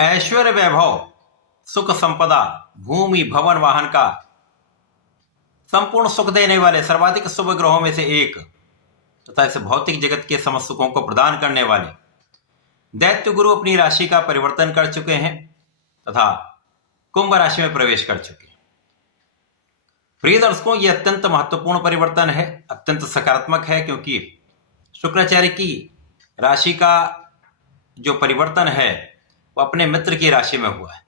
ऐश्वर्य वैभव, सुख संपदा, भूमि भवन वाहन का संपूर्ण सुख देने वाले सर्वाधिक शुभ ग्रहों में से एक तथा इस भौतिक जगत के समस्त सुखों को प्रदान करने वाले दैत्य गुरु अपनी राशि का परिवर्तन कर चुके हैं तथा कुंभ राशि में प्रवेश कर चुके हैं। प्रिय दर्शकों, यह अत्यंत महत्वपूर्ण परिवर्तन है, अत्यंत सकारात्मक है, क्योंकि शुक्राचार्य की राशि का जो परिवर्तन है वो अपने मित्र की राशि में हुआ है।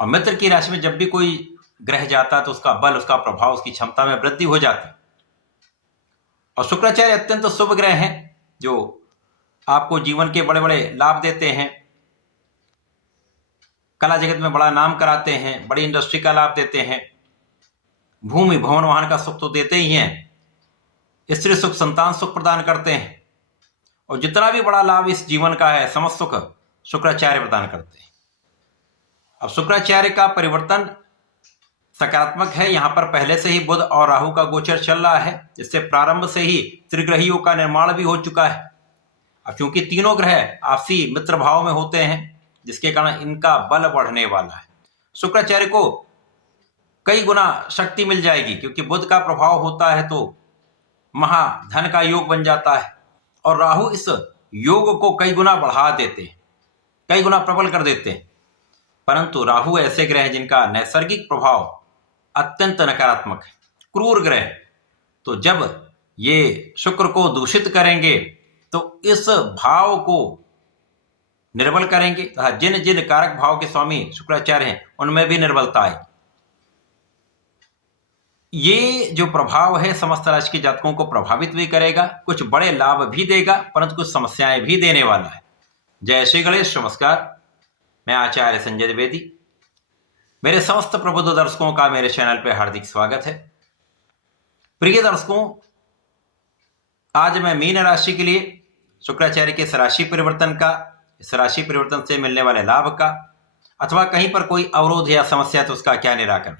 और मित्र की राशि में जब भी कोई ग्रह जाता है तो उसका बल, उसका प्रभाव, उसकी क्षमता में वृद्धि हो जाती है। और शुक्राचार्य अत्यंत शुभ ग्रह हैं जो आपको जीवन के बड़े बड़े लाभ देते हैं, कला जगत में बड़ा नाम कराते हैं, बड़ी इंडस्ट्री का लाभ देते हैं, भूमि भवन वाहन का सुख तो देते ही हैं, स्त्री सुख, संतान सुख प्रदान करते हैं, और जितना भी बड़ा लाभ इस जीवन का है समस्त सुख शुक्राचार्य प्रदान करते हैं। अब शुक्राचार्य का परिवर्तन सकारात्मक है। यहां पर पहले से ही बुध और राहु का गोचर चल रहा है, जिससे प्रारंभ से ही त्रिग्रहियों का निर्माण भी हो चुका है। अब चूंकि तीनों ग्रह आपसी मित्र भाव में होते हैं, जिसके कारण इनका बल बढ़ने वाला है। शुक्राचार्य को कई गुना शक्ति मिल जाएगी, क्योंकि बुध का प्रभाव होता है तो महाधन का योग बन जाता है, और राहु इस योग को कई गुना बढ़ा देते हैं, कई गुना प्रबल कर देते हैं। परंतु राहु ऐसे ग्रह हैं जिनका नैसर्गिक प्रभाव अत्यंत नकारात्मक है, क्रूर ग्रह। तो जब ये शुक्र को दूषित करेंगे तो इस भाव को निर्बल करेंगे तथा जिन जिन कारक भाव के स्वामी शुक्राचार्य हैं उनमें भी निर्बलता आएगी। ये जो प्रभाव है समस्त राशि के जातकों को प्रभावित भी करेगा, कुछ बड़े लाभ भी देगा, परंतु कुछ समस्याएं भी देने वाला है। जय श्री गणेश। नमस्कार, मैं आचार्य संजय द्विवेदी। मेरे समस्त प्रबुद्ध दर्शकों का मेरे चैनल पर हार्दिक स्वागत है। प्रिय दर्शकों, आज मैं मीन राशि के लिए शुक्राचार्य के इस राशि परिवर्तन का, इस राशि परिवर्तन से मिलने वाले लाभ का, अथवा कहीं पर कोई अवरोध या समस्या तो उसका क्या निराकरण,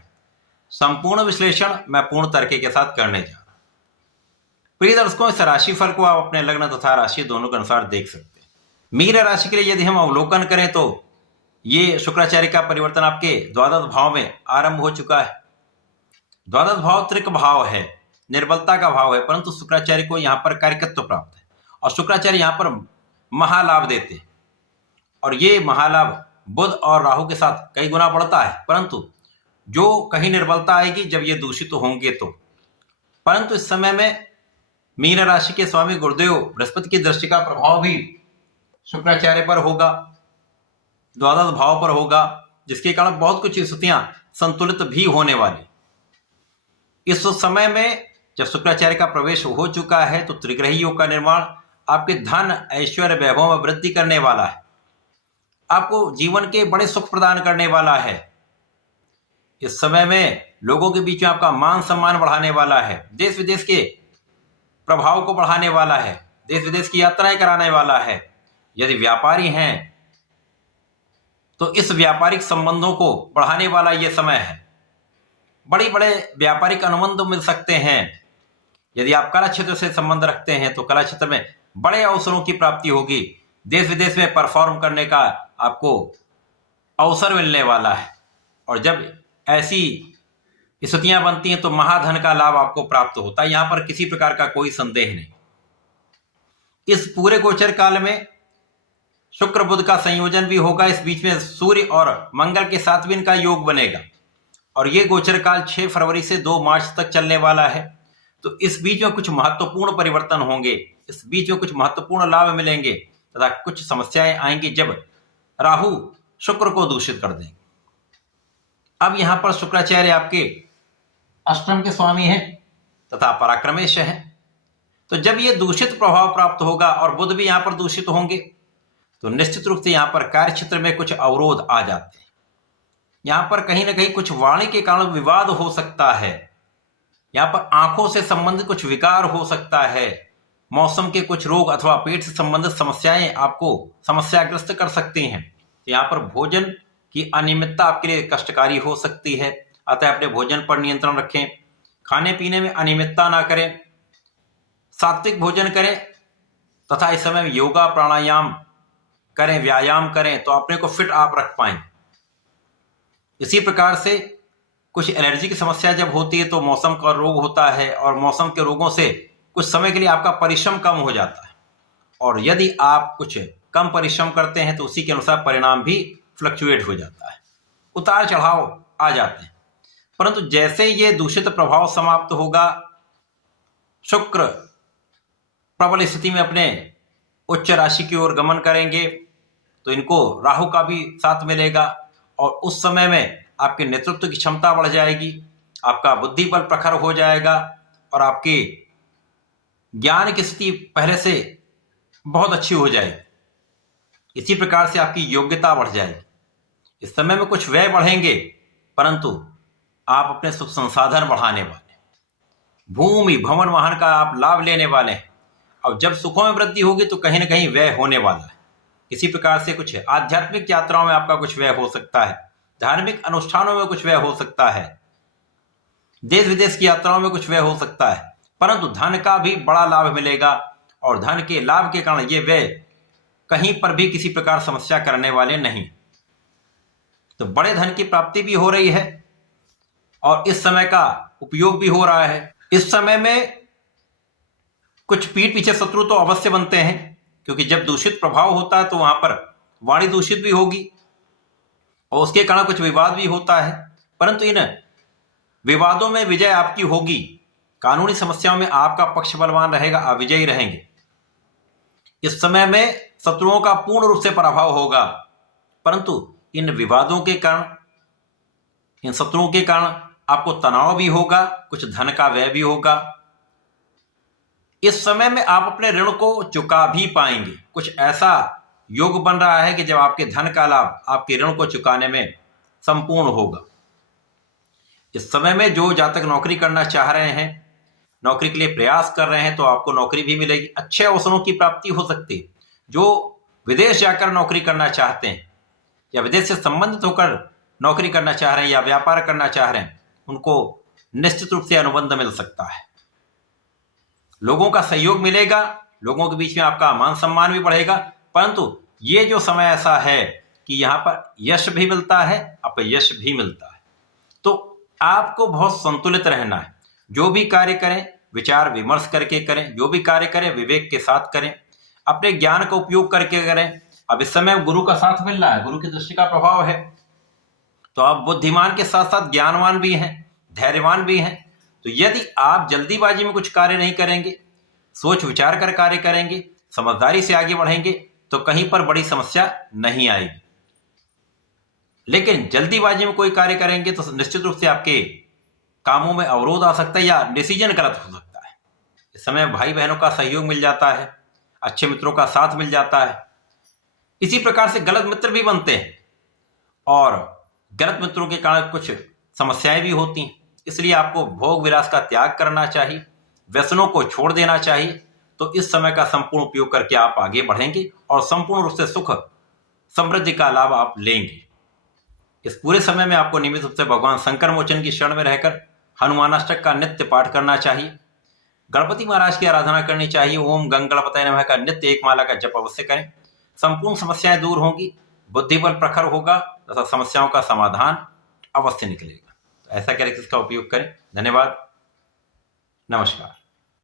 संपूर्ण विश्लेषण मैं पूर्ण तरीके के साथ करने जा रहा हूं। प्रिय दर्शकों, इस राशि फल को आप अपने लग्न तथा राशि दोनों के अनुसार देख सकते हैं। मीन राशि के लिए यदि हम अवलोकन करें तो ये शुक्राचार्य का परिवर्तन आपके द्वादश भाव में आरंभ हो चुका है। द्वादश भाव त्रिक भाव है, निर्बलता का भाव है, परंतु शुक्राचार्य को यहाँ पर कार्यकत्व प्राप्त है और शुक्राचार्य यहाँ पर महालाभ देते हैं। और ये महालाभ बुध और राहु के साथ कई गुना बढ़ता है, परंतु जो कहीं निर्बलता आएगी जब ये दूषित होंगे तो। परंतु इस समय में मीन राशि के स्वामी गुरुदेव बृहस्पति की दृष्टि का प्रभाव भी शुक्राचार्य पर होगा, द्वादश भाव पर होगा, जिसके कारण बहुत कुछ स्थितियां संतुलित भी होने वाली। इस समय में जब शुक्राचार्य का प्रवेश हो चुका है तो त्रिग्रही योग का निर्माण आपके धन, ऐश्वर्य, वैभव में वृद्धि करने वाला है, आपको जीवन के बड़े सुख प्रदान करने वाला है। इस समय में लोगों के बीच में आपका मान सम्मान बढ़ाने वाला है, देश विदेश के प्रभाव को बढ़ाने वाला है, देश विदेश की यात्राएं कराने वाला है। यदि व्यापारी हैं तो इस व्यापारिक संबंधों को बढ़ाने वाला यह समय है। बड़े बड़े व्यापारिक अनुबंध मिल सकते हैं। यदि आप कला क्षेत्र से संबंध रखते हैं तो कला क्षेत्र में बड़े अवसरों की प्राप्ति होगी, देश विदेश में परफॉर्म करने का आपको अवसर मिलने वाला है। और जब ऐसी स्थितियां बनती हैं तो महाधन का लाभ आपको प्राप्त होता है, यहां पर किसी प्रकार का कोई संदेह नहीं। इस पूरे गोचर काल में शुक्र बुध का संयोजन भी होगा, इस बीच में सूर्य और मंगल के साथ भी इनका योग बनेगा, और ये गोचर काल 6 फरवरी से 2 मार्च तक चलने वाला है। तो इस बीच में कुछ महत्वपूर्ण परिवर्तन होंगे, इस बीच में कुछ महत्वपूर्ण लाभ मिलेंगे तथा कुछ समस्याएं आएंगी जब राहु शुक्र को दूषित कर देंगे। अब यहां पर शुक्राचार्य आपके अष्टम के स्वामी हैं तथा पराक्रमेश हैं, तो जब ये दूषित प्रभाव प्राप्त होगा और बुध भी यहां पर दूषित होंगे तो निश्चित रूप से यहां पर कार्य क्षेत्र में कुछ अवरोध आ जाते हैं। यहां पर कहीं ना कहीं कुछ वाणी के कारण विवाद हो सकता है, यहां पर आंखों से संबंधित कुछ विकार हो सकता है, मौसम के कुछ रोग अथवा पेट से संबंधित समस्याएं आपको समस्याग्रस्त कर सकती हैं। यहां पर भोजन की अनियमितता आपके लिए कष्टकारी हो सकती है, अतः अपने भोजन पर नियंत्रण रखें, खाने पीने में अनियमितता ना करें, सात्विक भोजन करें तथा इस समय योगा, प्राणायाम करें, व्यायाम करें तो अपने को फिट आप रख पाएंगे। इसी प्रकार से कुछ एलर्जी की समस्या जब होती है तो मौसम का रोग होता है, और मौसम के रोगों से कुछ समय के लिए आपका परिश्रम कम हो जाता है, और यदि आप कुछ कम परिश्रम करते हैं तो उसी के अनुसार परिणाम भी फ्लक्चुएट हो जाता है, उतार चढ़ाव आ जाते हैं। परंतु जैसे ये दूषित प्रभाव समाप्त होगा, शुक्र प्रबल स्थिति में अपने उच्च राशि की ओर गमन करेंगे, तो इनको राहु का भी साथ मिलेगा, और उस समय में आपके नेतृत्व की क्षमता बढ़ जाएगी, आपका बुद्धि बल प्रखर हो जाएगा, और आपकी ज्ञान की स्थिति पहले से बहुत अच्छी हो जाएगी। इसी प्रकार से आपकी योग्यता बढ़ जाएगी। इस समय में कुछ व्यय बढ़ेंगे, परंतु आप अपने सुख संसाधन बढ़ाने वाले, भूमि भवन वाहन का आप लाभ लेने वाले हैं। अब जब सुखों में वृद्धि होगी तो कहीं ना कहीं व्यय होने वाला है। इसी प्रकार से कुछ आध्यात्मिक यात्राओं में आपका कुछ व्यय हो सकता है, धार्मिक अनुष्ठानों में कुछ व्यय हो सकता है, देश विदेश की यात्राओं में कुछ व्यय हो सकता है, परंतु धन का भी बड़ा लाभ मिलेगा, और धन के लाभ के कारण ये व्यय कहीं पर भी किसी प्रकार समस्या करने वाले नहीं। तो बड़े धन की प्राप्ति भी हो रही है, और इस समय का उपयोग भी हो रहा है। इस समय में कुछ पीठ पीछे शत्रु तो अवश्य बनते हैं, क्योंकि जब दूषित प्रभाव होता है तो वहां पर वाणी दूषित भी होगी, और उसके कारण कुछ विवाद भी होता है, परंतु इन विवादों में विजय आपकी होगी। कानूनी समस्याओं में आपका पक्ष बलवान रहेगा, आप विजयी रहेंगे। इस समय में शत्रुओं का पूर्ण रूप से पराभव होगा, परंतु इन विवादों के कारण, इन शत्रुओं के कारण आपको तनाव भी होगा, कुछ धन का व्यय भी होगा। इस समय में आप अपने ऋण को चुका भी पाएंगे। कुछ ऐसा योग बन रहा है कि जब आपके धन का लाभ आपके ऋण को चुकाने में संपूर्ण होगा। इस समय में जो जातक नौकरी करना चाह रहे हैं, नौकरी के लिए प्रयास कर रहे हैं, तो आपको नौकरी भी मिलेगी, अच्छे अवसरों की प्राप्ति हो सकती है। जो विदेश जाकर नौकरी करना चाहते हैं, या विदेश से संबंधित होकर नौकरी करना चाह रहे हैं, या व्यापार करना चाह रहे हैं, उनको निश्चित रूप से अनुबंध मिल सकता है। लोगों का सहयोग मिलेगा, लोगों के बीच में आपका मान सम्मान भी बढ़ेगा, परंतु ये जो समय ऐसा है कि यहाँ पर यश भी मिलता है, अपयश भी मिलता है। तो आपको बहुत संतुलित रहना है। जो भी कार्य करें विचार विमर्श करके करें, जो भी कार्य करें विवेक के साथ करें, अपने ज्ञान का उपयोग करके करें। अब इस समय गुरु का साथ मिल रहा है, गुरु की दृष्टि का प्रभाव है, तो आप बुद्धिमान के साथ साथ ज्ञानवान भी हैं, धैर्यवान भी हैं। तो यदि आप जल्दीबाजी में कुछ कार्य नहीं करेंगे, सोच विचार कर कार्य करेंगे, समझदारी से आगे बढ़ेंगे, तो कहीं पर बड़ी समस्या नहीं आएगी। लेकिन जल्दीबाजी में कोई कार्य करेंगे तो निश्चित रूप से आपके कामों में अवरोध आ सकता है, या डिसीजन गलत हो सकता है। इस समय भाई बहनों का सहयोग मिल जाता है, अच्छे मित्रों का साथ मिल जाता है। इसी प्रकार से गलत मित्र भी बनते हैं, और गलत मित्रों के कारण कुछ समस्याएं भी होती हैं। इसलिए आपको भोग विलास का त्याग करना चाहिए, व्यसनों को छोड़ देना चाहिए। तो इस समय का संपूर्ण उपयोग करके आप आगे बढ़ेंगे, और संपूर्ण रूप से सुख समृद्धि का लाभ आप लेंगे। इस पूरे समय में आपको नियमित रूप से भगवान शंकर मोचन की शरण में रहकर हनुमानाष्टक का नित्य पाठ करना चाहिए, गणपति महाराज की आराधना करनी चाहिए, ओम गंग गणपतये नमः का नित्य एक माला का जप अवश्य करें। संपूर्ण समस्याएं दूर होंगी, बुद्धि बल प्रखर होगा, तथा समस्याओं का समाधान अवश्य निकलेगा। तो ऐसा करें, इसका उपयोग करें। धन्यवाद, नमस्कार।